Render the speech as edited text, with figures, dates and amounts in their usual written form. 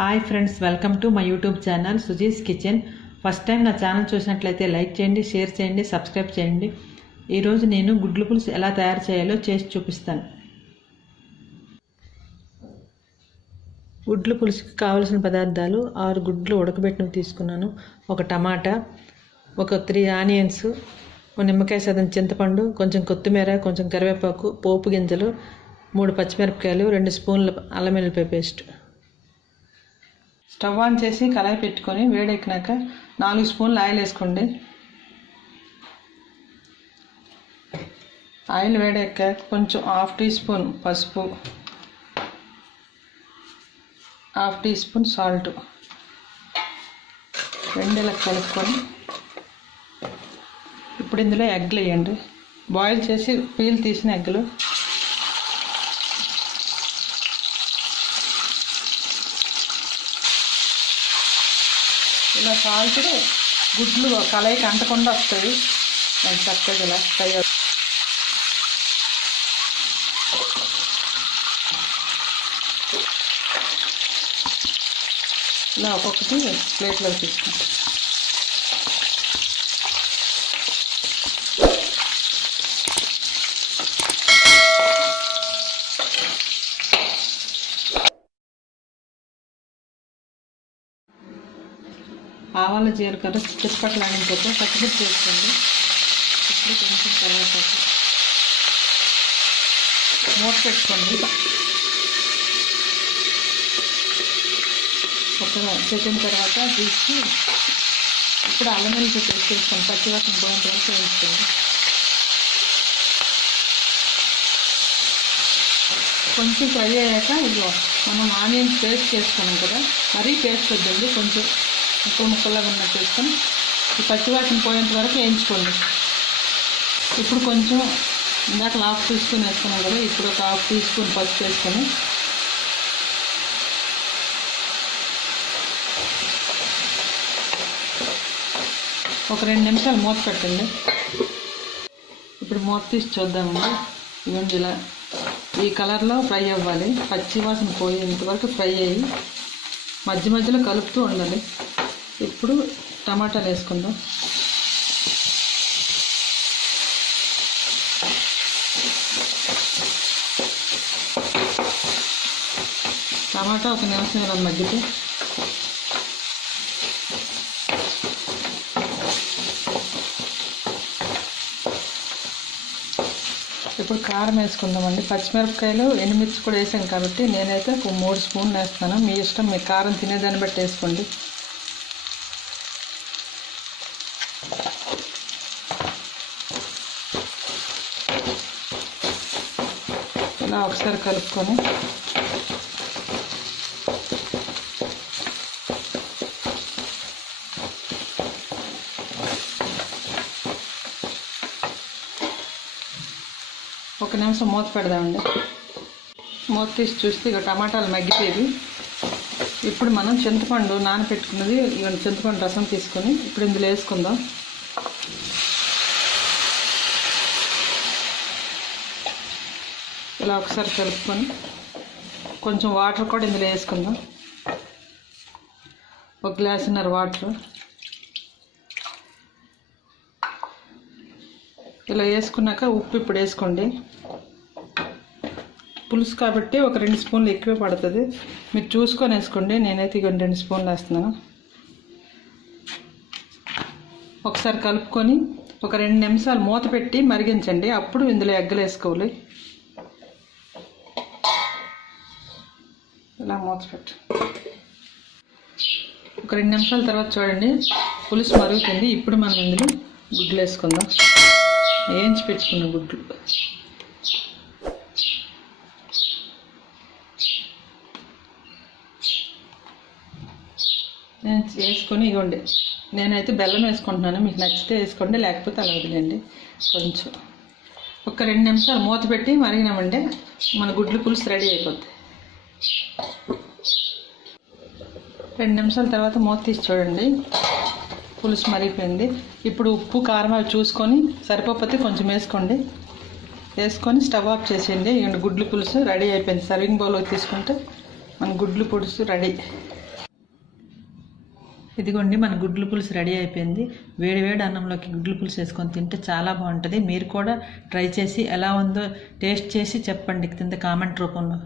Hi friends, welcome to my YouTube channel Suji's kitchen. First time నా channel చూసినట్లయితే like చేయండి, share చేయండి, subscribe చేయండి. ఈరోజు నేను గుడ్ల పులుసు ఎలా తయారు చేయాలో చేసి చూపిస్తాను. గుడ్ల పులుసుకి కావలసిన పదార్థాలు: 6 గుడ్లు ఉడకబెట్టినవి తీసుకున్నాను, ఒక టమాటా, ఒక 3 ఆనియన్స్, ఒక నిమ్మకాయ సగం చింతపండు, కొంచెం కొత్తిమీర, కొంచెం కరివేపాకు, పోపు గింజలు, 3 పచ్చిమిరపకాయలు, 2 స్పూన్ల అల్లం వెల్లుల్లిపాయ పేస్ట్. స్టవ్ ఆన్ చేసి కళాయి పెట్టుకొని వేడెక్కినాక 4 స్పూన్లు ఆయిల్ వేసుకోండి. ఆయిల్ వేడెక్కాక కొంచెం 1/2 టీ స్పూన్ పసుపు, 1/2 టీ స్పూన్ సాల్ట్ రెండేలా కలుపుకొని ఇప్పుడు ఇందులో ఎగ్లు వేయండి. బాయిల్ చేసి పీల్ తీసిన ఎగ్గులు. ఇలా సాల్ట్ గుడ్లు కళాయికి అంటకుండా వస్తాయి. చక్కగా ఇలా ఫ్రై ఇలా ఒక్కొక్కటి ప్లేట్లో తీసుకుంటాం. ఆవాల జీలకర్ర చిప్పట్లు ఆడించాక పచ్చిమిర్చి వేసుకోండి. ఇప్పుడు కొంచెం తర్వాత మూత పెట్టుకోండి. ఒక సెకండ్ తర్వాత తీసి ఇప్పుడు అల్లం వెల్లుల్లి పేస్ట్ వేసుకోండి. పచ్చివాసన పోయేంత వరకు వేసుకోండి. కొంచెం ఫ్రై అయ్యాక ఇదిగో మనం ఆనియన్స్ పేస్ట్ చేసుకున్నాం కదా, మరీ పేస్ట్ వద్దండి, కొంచెం ముక్కలాగా ఉన్నట్టు వేసుకొని ఈ పచ్చివాసన పోయేంత వరకు వేయించుకోండి. ఇప్పుడు కొంచెం ఇందాక 1/2 టీ స్పూన్ వేసుకున్నాం కదా, ఇప్పుడు ఒక 1/2 టీ స్పూన్ పసుపు వేసుకొని ఒక 2 నిమిషాలు మూత పెట్టండి. ఇప్పుడు మూత తీసి చూద్దామండి. ఇవన్నీ ఇలా ఈ కలర్లో ఫ్రై అవ్వాలి. పచ్చివాసన పోయేంత వరకు ఫ్రై అయ్యి మధ్య మధ్యలో కలుపుతూ ఉండాలి. ఇప్పుడు టమాటాలు వేసుకుందాం. టమాటా ఒక నిమిషం ఇలా మగ్గితే ఇప్పుడు కారం వేసుకుందామండి. పచ్చిమిరపకాయలు, ఎండుమిర్చి కూడా వేసాం కాబట్టి నేనైతే ఒక 3 స్పూన్లు వేస్తాను. మీ ఇష్టం, మీ కారం తినేదాన్ని బట్టి వేసుకోండి. ఇలా ఒకసారి కలుపుకొని ఒక నిమిషం మూత పెడదామండి. మూత తీసి చూస్తే ఇక టమాటాలు మగ్గిపోయేది. ఇప్పుడు మనం చింతపండు నానబెట్టుకున్నది, ఇక చింతపండు రసం తీసుకొని ఇప్పుడు ఇందులో వేసుకుందాం. ఇలా ఒకసారి కలుపుకొని కొంచెం వాటర్ కూడా ఇందులో వేసుకుందాం. 1 గ్లాసున్నర వాటర్ ఇలా వేసుకున్నాక ఉప్పు ఇప్పుడు వేసుకోండి. పులుసు కాబట్టి ఒక 2 స్పూన్లు ఎక్కువ పడుతుంది, మీరు చూసుకొని వేసుకోండి. నేనైతే ఇక 2 స్పూన్లు వేస్తున్నాను. ఒకసారి కలుపుకొని ఒక 2 నిమిషాలు మూత పెట్టి మరిగించండి. అప్పుడు ఇందులో ఎగ్గలు వేసుకోవాలి. ఇలా మూత పెట్టి ఒక 2 నిమిషాల తర్వాత చూడండి, పులుసు మరుగుతుంది. ఇప్పుడు మనం ఇందులో గుడ్లు వేసుకుందాం. వేయించి పెట్టుకున్న గుడ్లు నేను వేసుకొని ఇవ్వండి. నేనైతే బెల్లం వేసుకుంటున్నాను, మీకు నచ్చితే వేసుకోండి, లేకపోతే అలా వదిలేండి. కొంచెం ఒక 2 నిమిషాలు మూత పెట్టి మరిగినామంటే మన గుడ్లు పులుసు రెడీ అయిపోద్ది. 2 నిమిషాల తర్వాత మూత తీసి చూడండి, పులుసు మరిగిపోయింది. ఇప్పుడు ఉప్పు కారం అవి చూసుకొని సరిపోతే కొంచెం వేసుకోండి. వేసుకొని స్టవ్ ఆఫ్ చేసేయండి. గుడ్లు పులుసు రెడీ అయిపోయింది. సర్వింగ్ బౌల్లోకి తీసుకుంటే మన గుడ్లు పులుసు రెడీ. ఇదిగోండి మన గుడ్ల పులుసు రెడీ అయిపోయింది. వేడి వేడి అన్నంలోకి గుడ్ల పులుసు వేసుకొని తింటే చాలా బాగుంటుంది. మీరు కూడా ట్రై చేసి ఎలా ఉందో టేస్ట్ చేసి చెప్పండి కింద కామెంట్ రూపంలో.